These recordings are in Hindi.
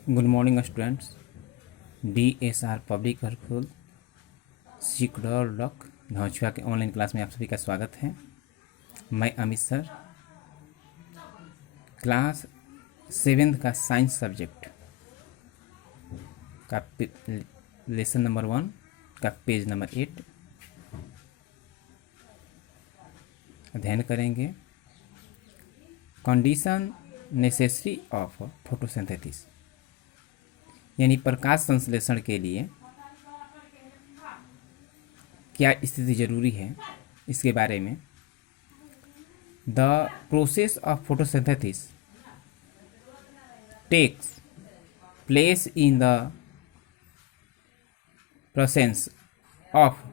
Good morning students. DSR public school सिकडॉक धौचुआ के ऑनलाइन क्लास में आप सभी का स्वागत है। मैं अमित सर। क्लास 7th का साइंस सब्जेक्ट का लेसन नंबर 1 का पेज नंबर 8 अध्ययन करेंगे। कंडीशन नेसेसरी ऑफ फोटोसिंथेसिस, यानी प्रकाश संश्लेषण के लिए क्या स्थिति जरूरी है, इसके बारे में। The process of photosynthesis takes place in the presence of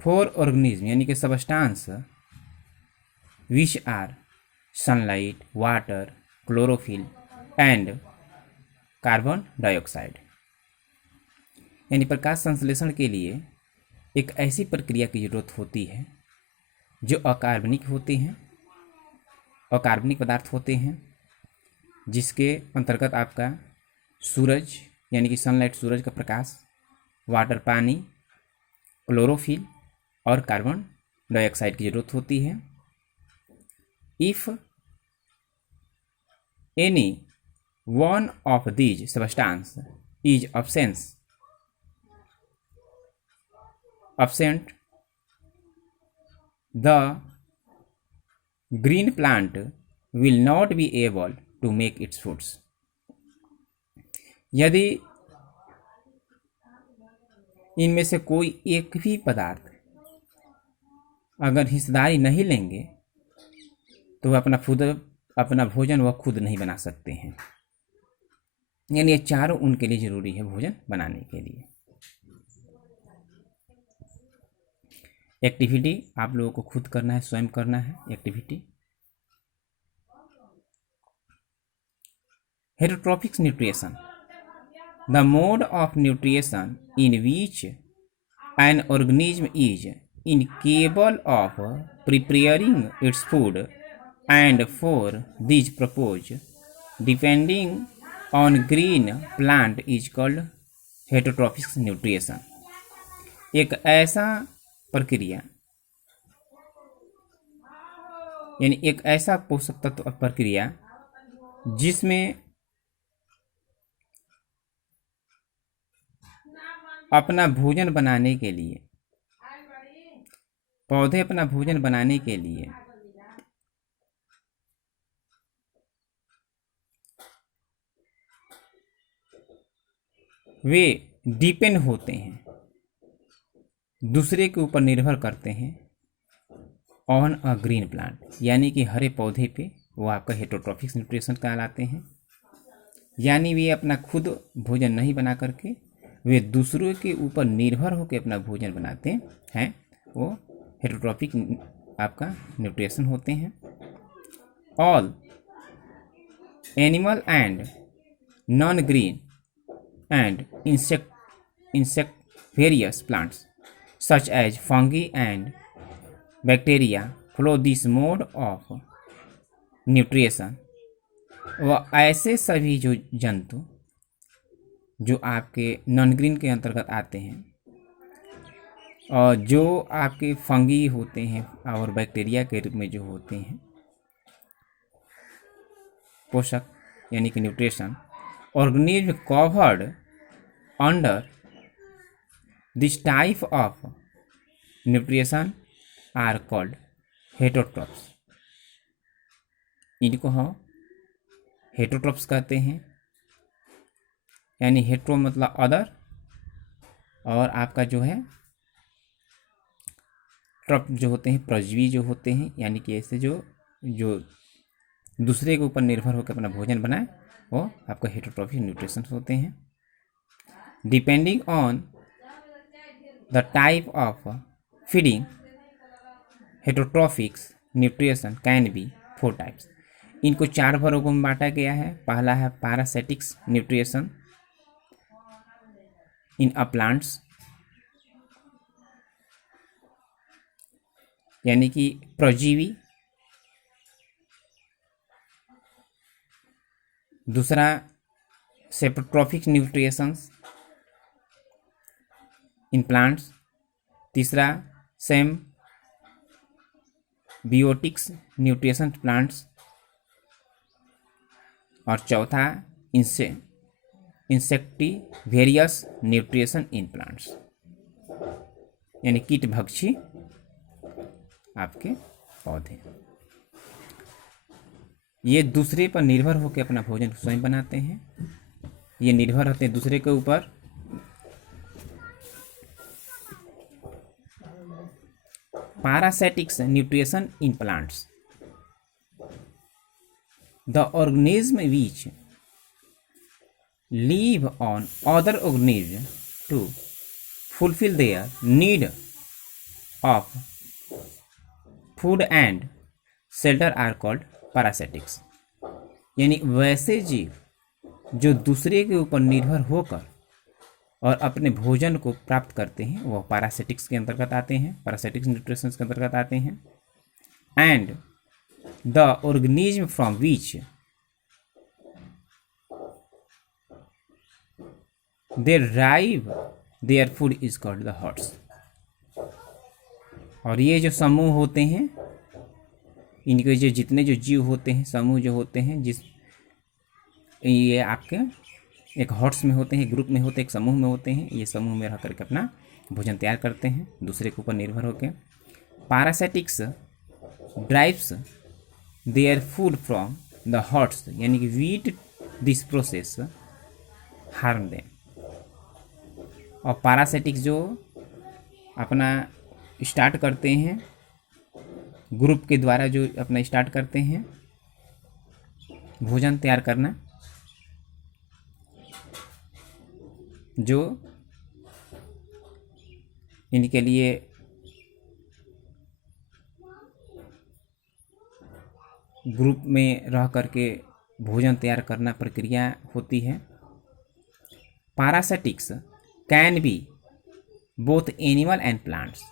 4 organism, यानी कि substance which are sunlight, water, chlorophyll and carbon dioxide. यानी प्रकाश संश्लेषण के लिए एक ऐसी प्रक्रिया की जरूरत होती है जो अकार्बनिक होते हैं, अकार्बनिक पदार्थ होते हैं, जिसके अंतर्गत आपका सूरज यानी कि सनलाइट, सूरज का प्रकाश, वाटर पानी, क्लोरोफिल और कार्बन डाइऑक्साइड की जरूरत होती है। If any one of these substance is absent, the green plant will not be able to make its foods. यदि इनमें से कोई एक भी पदार्थ अगर हिस्सेदारी नहीं लेंगे तो वह अपना भोजन वह खुद नहीं बना सकते हैं। यानी ये चारों उनके लिए जरूरी है भोजन बनाने के लिए। एक्टिविटी आप लोगों को खुद करना है, स्वयं करना है। Activity heterotrophic nutrition, the mode of nutrition in which an organism is incapable of preparing its food, and for this purpose depending on green plant is called heterotrophic nutrition। एक ऐसा प्रक्रिया यानी एक ऐसा पोषक तत्व प्रक्रिया जिसमें अपना भोजन बनाने के लिए, पौधे अपना भोजन बनाने के लिए वे डिपेंड होते हैं, दूसरे के ऊपर निर्भर करते हैं, ऑन अ ग्रीन प्लांट, यानी कि हरे पौधे पे वो आपका हेटरोट्रॉफिक न्यूट्रिशन कहलाते हैं। यानी वे अपना खुद भोजन नहीं बना करके वे दूसरों के ऊपर निर्भर होकर अपना भोजन बनाते हैं, वो हेटरोट्रॉफिक आपका न्यूट्रिशन होते हैं। All animal and non green and insectivorous plants such as fungi and bacteria follow this mode of nutrition। वह ऐसे सभी जो जंतु जो आपके नॉन ग्रीन के अंतर्गत आते हैं और जो आपके फंगी होते हैं और बैक्टीरिया के रूप में जो होते हैं पोषक यानी कि nutrition, organism covered under this type of nutrition are called heterotrophs. इनको हम हेटरोट्रॉप्स कहते हैं। यानी हेट्रो मतलब अदर, और आपका जो है ट्रप जो होते हैं परजीवी जो होते हैं, यानी कि ऐसे जो दूसरे के ऊपर निर्भर होकर अपना भोजन बनाए वो आपका हेटरोट्रॉफिक न्यूट्रिशन होते हैं। Depending on the type of feeding heterotrophics nutrition can be 4 types. इनको 4 वर्गों में बांटा गया है। पहला है पैरासिटिक्स न्यूट्रिशन इन अ प्लांट्स, यानी कि परजीवी। दूसरा सेप्रोट्रॉफिक न्यूट्रिशंस इन प्लांट्स, तीसरा सेम बियोटिक्स न्यूट्रिशन प्लांट्स, और चौथा इंसेक्टिवेरियस न्यूट्रिशन इन प्लांट्स, यानी कीट भक्षी आपके पौधे। ये दूसरे पर निर्भर होकर अपना भोजन स्वयं बनाते हैं, ये निर्भर रहते हैं दूसरे के ऊपर। Parasitics nutrition in plants. The organism which live on other organisms to fulfill their need of food and shelter are called parasitics. यानी वैसे जीव जो दूसरे के ऊपर निर्भर होकर और अपने भोजन को प्राप्त करते हैं वह पैरासिटिक्स के अंतर्गत आते हैं, पैरासिटिक्स न्यूट्रिशन के अंतर्गत आते हैं। And the organism from which they derive their food is called the hosts. और ये जो समूह होते हैं, इनके जो जितने जो जीव होते हैं, समूह जो होते हैं, ये आपके एक हॉर्ट्स में होते हैं, ग्रुप में होते हैं, एक समूह में होते हैं। ये समूह में रह करके अपना भोजन तैयार करते हैं दूसरे के ऊपर निर्भर होकर। Parasitics drives their food from the hosts, यानी कि with this process harm them. और पैरासिटिक्स जो अपना स्टार्ट करते हैं, ग्रुप के द्वारा जो अपना स्टार्ट करते हैं भोजन तैयार करना, जो इनके लिए ग्रुप में रह करके भोजन तैयार करना प्रक्रिया होती है। Parasitics can be both animal and plants,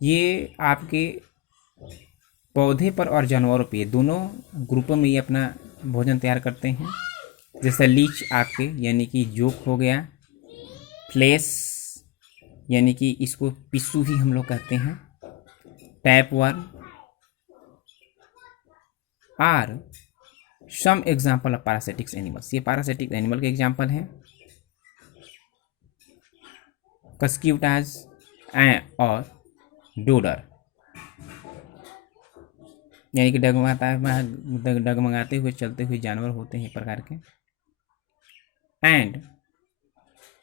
ये आपके पौधे पर और जानवरों पे, दोनों ग्रुपों में ये अपना भोजन तैयार करते हैं। जैसे लीच आपके, यानी कि जोक हो गया, फ्लेश यानी कि इसको पिस्सू भी हम लोग कहते हैं, tapeworm are some example of parasitics animals. ये पैरासिटिक एनिमल के एग्जाम्पल हैं। कस्क्यूटाज और डोडर, यानी कि डगमगाते हुए चलते हुए जानवर होते हैं प्रकार के। एंड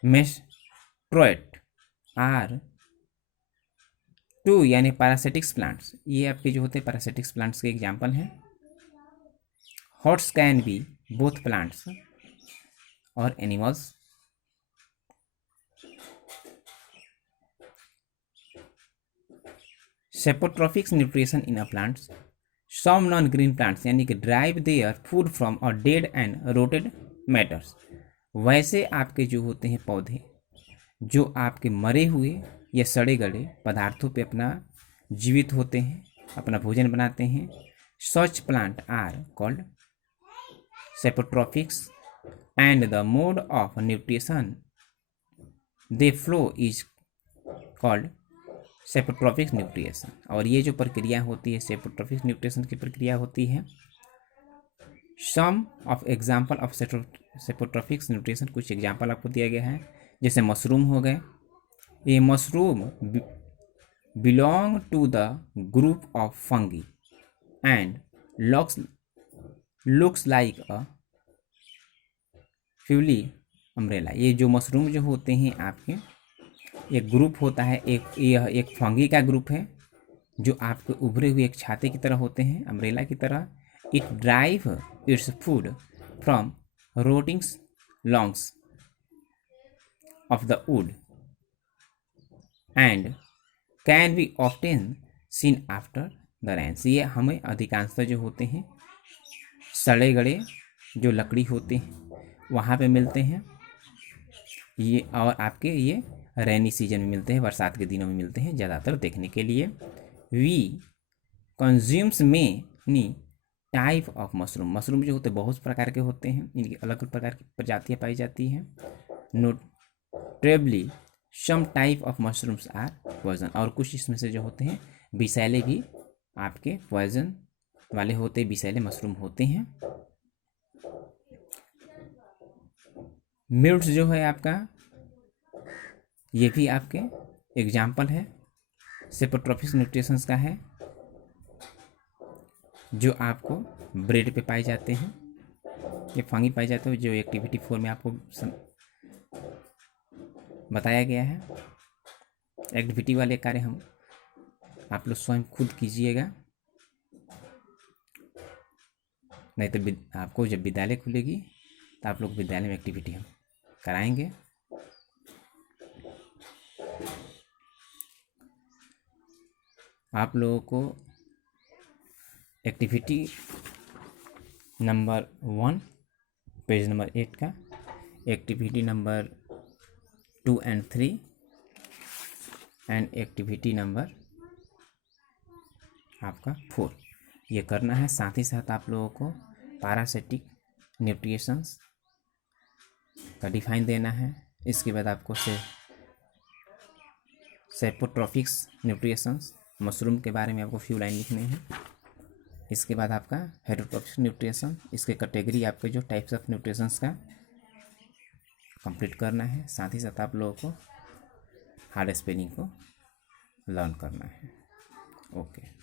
मेस्ट्रोएट आर टू, यानी पैरासिटिक्स प्लांट्स, ये आपके जो होते हैं पैरासिटिक्स प्लांट्स के एग्जाम्पल हैं। Hosts can be both plants और animals. Saprotrophics nutrition in a plants, some non green plants, यानी कि drive their food from a dead and rotted matters. वैसे आपके जो होते हैं पौधे जो आपके मरे हुए या सड़े गले पदार्थों पे अपना जीवित होते हैं, अपना भोजन बनाते हैं। Such plant are called saprotrophics and the mode of nutrition they follow is called saprotrophic nutrition. और ये जो प्रक्रिया होती है सेपोट्रोफिक न्यूट्रिशन की प्रक्रिया होती है। Some of example of saprotrophics nutrition, कुछ एग्जाम्पल आपको दिया गया है। जैसे मशरूम हो गए, ये mushroom belong to the group of fungi and looks like a fully umbrella. ये जो मशरूम जो होते हैं आपके, एक ग्रुप होता है, यह एक फंगी का ग्रुप है जो आपके उभरे हुए एक छाते की तरह होते हैं, अम्ब्रेला की तरह। It drive its food from rotting logs of the wood and can be often seen after the rains। ये हमें अधिकांशतः जो होते हैं सड़े गड़े जो लकड़ी होते हैं वहाँ पे मिलते हैं ये, और आपके ये रेनी सीजन में मिलते हैं, बरसात के दिनों में मिलते हैं ज़्यादातर देखने के लिए। वी कंज्यूम्स में नी टाइप ऑफ मशरूम, मशरूम जो होते हैं बहुत प्रकार के होते हैं, इनकी अलग अलग प्रकार की प्रजातियाँ पाई जाती हैं। Notably some type of mushrooms are poison, और कुछ इसमें से जो होते हैं विषैले भी आपके पॉइजन वाले होते, विषैले मशरूम होते हैं। मिर्ट्स जो है आपका, ये भी आपके एग्जाम्पल है सेपोट्रोफिक न्यूट्रिशंस का है, जो आपको ब्रेड पे पाए जाते हैं, ये फंगी पाए जाते हैं, जो एक्टिविटी 4 में आपको बताया गया है। एक्टिविटी वाले कार्य हम आप लोग स्वयं खुद कीजिएगा, नहीं तो आपको जब विद्यालय खुलेगी तो आप लोग विद्यालय में एक्टिविटी हम कराएंगे। आप लोगों को एक्टिविटी नंबर 1 पेज नंबर 8 का, activity number 2 and 3 and activity number आपका 4 ये करना है। साथ ही साथ आप लोगों को पैरासिटिक न्यूट्रिशंस का डिफाइन देना है। इसके बाद आपको सेपोट्रोफिक्स न्यूट्रिशंस, मशरूम के बारे में आपको फ्यू लाइन लिखने हैं। इसके बाद आपका हेटेरोट्रोफिक न्यूट्रिशन, इसके कैटेगरी आपके जो टाइप्स ऑफ न्यूट्रिशंस का कंप्लीट करना है। साथ ही साथ आप लोगों को हार्ड स्पेलिंग को लर्न करना है। ओके।